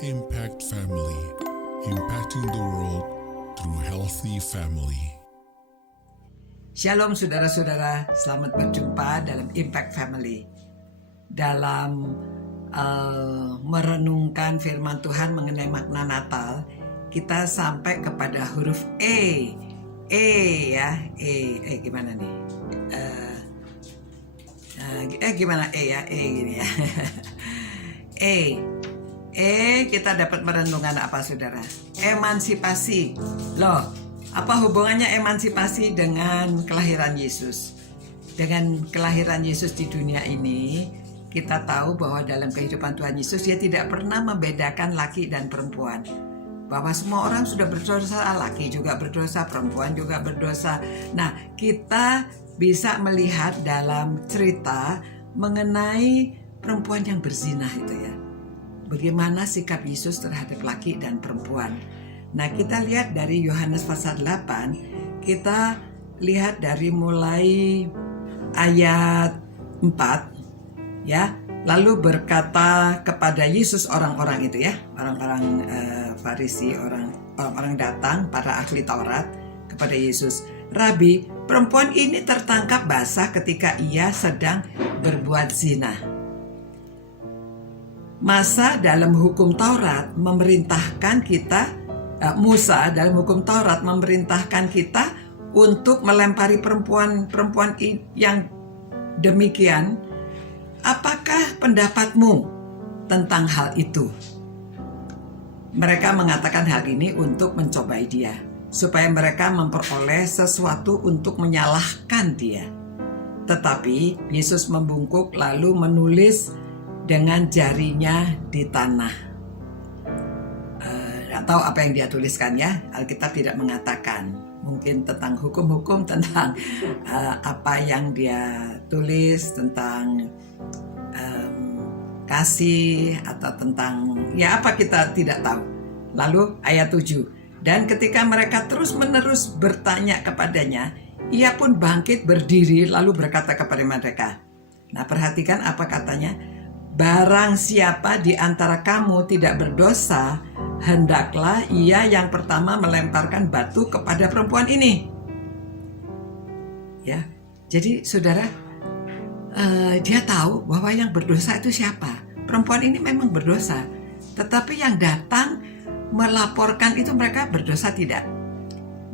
Impact Family, impacting the world through healthy family. Shalom saudara-saudara, selamat berjumpa dalam Impact Family. Dalam merenungkan firman Tuhan mengenai makna Natal, kita sampai kepada huruf E ya, gimana nih? Gimana E ya, gini ya. Kita dapat merenungkan apa saudara? Emansipasi. Loh, apa hubungannya emansipasi dengan kelahiran Yesus? Dengan kelahiran Yesus di dunia ini, kita tahu bahwa dalam kehidupan Tuhan Yesus, Dia tidak pernah membedakan laki dan perempuan. Bahwa semua orang sudah berdosa, laki juga berdosa, perempuan juga berdosa. Nah, kita bisa melihat dalam cerita mengenai perempuan yang berzina itu ya. Bagaimana sikap Yesus terhadap laki dan perempuan. Nah, kita lihat dari Yohanes pasal 8, kita lihat dari mulai ayat 4 ya. Lalu berkata kepada Yesus orang-orang itu ya, orang-orang Farisi, orang-orang datang, para ahli Taurat kepada Yesus, "Rabi, perempuan ini tertangkap basah ketika ia sedang berbuat zina. Masa dalam hukum Taurat memerintahkan kita, Musa dalam hukum Taurat memerintahkan kita untuk melempari perempuan yang demikian. Apakah pendapatmu tentang hal itu?" Mereka mengatakan hal ini untuk mencobai Dia, supaya mereka memperoleh sesuatu untuk menyalahkan Dia. Tetapi Yesus membungkuk lalu menulis dengan jarinya di tanah. Atau apa yang dia tuliskan ya, Alkitab tidak mengatakan. Mungkin tentang hukum-hukum, tentang apa yang dia tulis, tentang kasih, atau tentang ya apa kita tidak tahu. Lalu ayat 7. Dan ketika mereka terus-menerus bertanya kepadanya, ia pun bangkit berdiri lalu berkata kepada mereka. Nah, perhatikan apa katanya. "Barang siapa di antara kamu tidak berdosa, hendaklah ia yang pertama melemparkan batu kepada perempuan ini." Ya, jadi saudara, dia tahu bahwa yang berdosa itu siapa. Perempuan ini memang berdosa, tetapi yang datang melaporkan itu mereka berdosa tidak.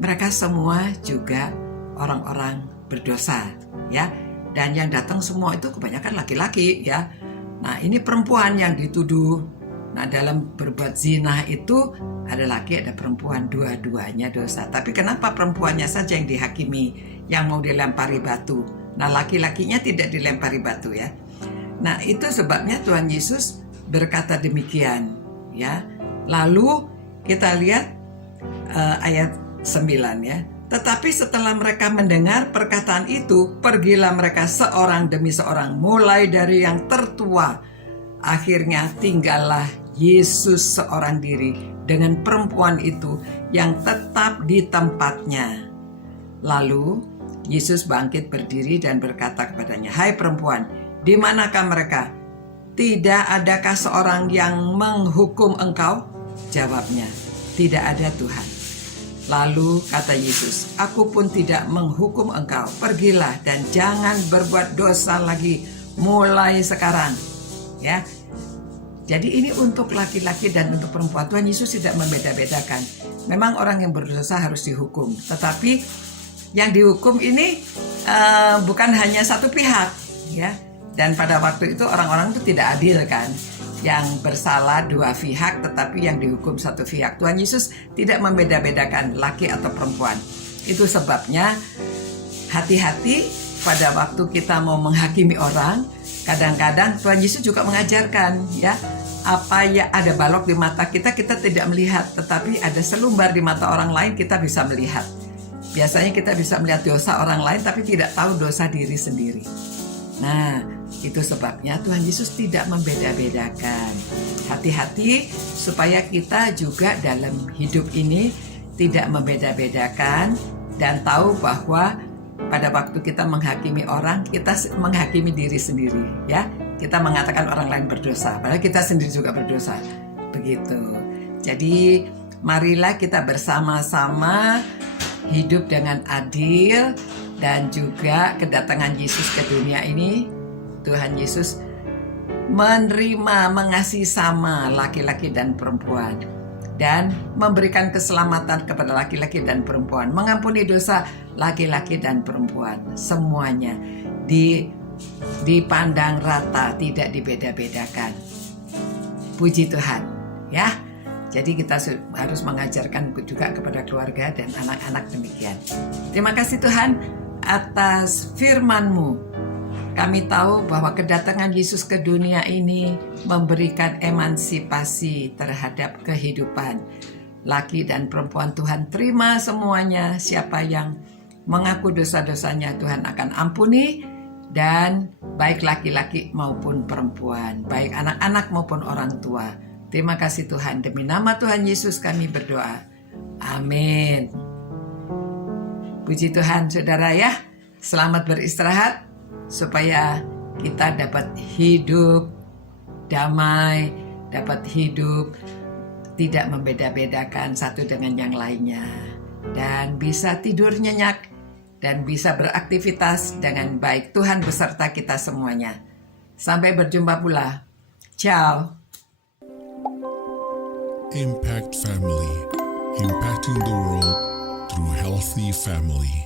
Mereka semua juga orang-orang berdosa, ya. Dan yang datang semua itu kebanyakan laki-laki, ya. Nah, ini perempuan yang dituduh. Nah, dalam berbuat zina itu ada laki ada perempuan, dua-duanya dosa. Tapi kenapa perempuannya saja yang dihakimi, yang mau dilempari batu? Nah, laki-lakinya tidak dilempari batu ya. Nah, itu sebabnya Tuhan Yesus berkata demikian ya. Lalu kita lihat ayat 9 ya. Tetapi setelah mereka mendengar perkataan itu, pergilah mereka seorang demi seorang, mulai dari yang tertua. Akhirnya tinggallah Yesus seorang diri dengan perempuan itu yang tetap di tempatnya. Lalu Yesus bangkit berdiri dan berkata kepadanya, "Hai perempuan, di manakah mereka? Tidak adakah seorang yang menghukum engkau?" Jawabnya, "Tidak ada Tuhan." Lalu kata Yesus, "Aku pun tidak menghukum engkau. Pergilah dan jangan berbuat dosa lagi mulai sekarang." Ya. Jadi ini untuk laki-laki dan untuk perempuan. Tuhan Yesus tidak membeda-bedakan. Memang orang yang berdosa harus dihukum. Tetapi yang dihukum ini bukan hanya satu pihak. Ya. Dan pada waktu itu orang-orang itu tidak adil kan. Yang bersalah dua pihak tetapi yang dihukum satu pihak. Tuhan Yesus tidak membeda-bedakan laki atau perempuan. Itu sebabnya hati-hati pada waktu kita mau menghakimi orang. Kadang-kadang Tuhan Yesus juga mengajarkan ya, apa ya ada balok di mata kita tidak melihat, tetapi ada selumbar di mata orang lain kita bisa melihat. Biasanya kita bisa melihat dosa orang lain tapi tidak tahu dosa diri sendiri. Nah, itu sebabnya Tuhan Yesus tidak membeda-bedakan. Hati-hati supaya kita juga dalam hidup ini tidak membeda-bedakan dan tahu bahwa pada waktu kita menghakimi orang, kita menghakimi diri sendiri, ya. Kita mengatakan orang lain berdosa, padahal kita sendiri juga berdosa. Begitu. Jadi marilah kita bersama-sama hidup dengan adil, dan juga kedatangan Yesus ke dunia ini, Tuhan Yesus menerima, mengasihi sama laki-laki dan perempuan, dan memberikan keselamatan kepada laki-laki dan perempuan, mengampuni dosa laki-laki dan perempuan, semuanya dipandang rata, tidak dibeda-bedakan. Puji Tuhan, ya. Jadi kita harus mengajarkan juga kepada keluarga dan anak-anak demikian. Terima kasih Tuhan atas firman-Mu. Kami tahu bahwa kedatangan Yesus ke dunia ini memberikan emansipasi terhadap kehidupan laki dan perempuan. Tuhan terima semuanya. Siapa yang mengaku dosa-dosanya, Tuhan akan ampuni, dan baik laki-laki maupun perempuan, baik anak-anak maupun orang tua. Terima kasih Tuhan, demi nama Tuhan Yesus kami berdoa. Amin. Puji Tuhan saudara ya. Selamat beristirahat supaya kita dapat hidup damai, dapat hidup tidak membeda-bedakan satu dengan yang lainnya, dan bisa tidur nyenyak dan bisa beraktivitas dengan baik. Tuhan beserta kita semuanya. Sampai berjumpa pula. Ciao. Impact Family, impacting the world through healthy family.